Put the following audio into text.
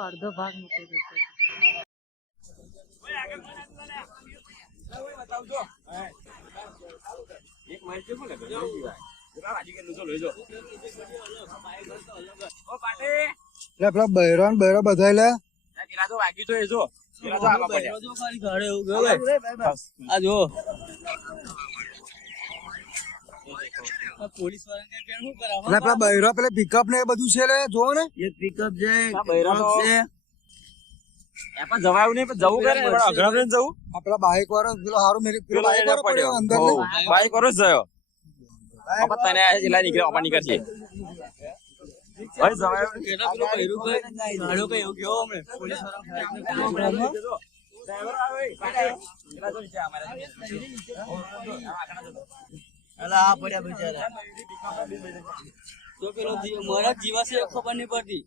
અડધો ભાગ મૂકી દો. પેલા બૈરા બધા લે પેલા બૈરા પેલા પિકઅપ ને એ બધું છે લે જો ને પિકઅપ છે જવાયું નહીં જવું કરે અઘરા જવું આપડા બાઈક વાળો પેલો હારું પેલો બાઈક વાળો પડ્યો અંદર બાઈક વાળો જ જયો તને એલા નીકળ્યો આપા નીકળશે ભાઈ જવાયું તો પેલો મારા જીવા છે ખબર નહીં પડતી.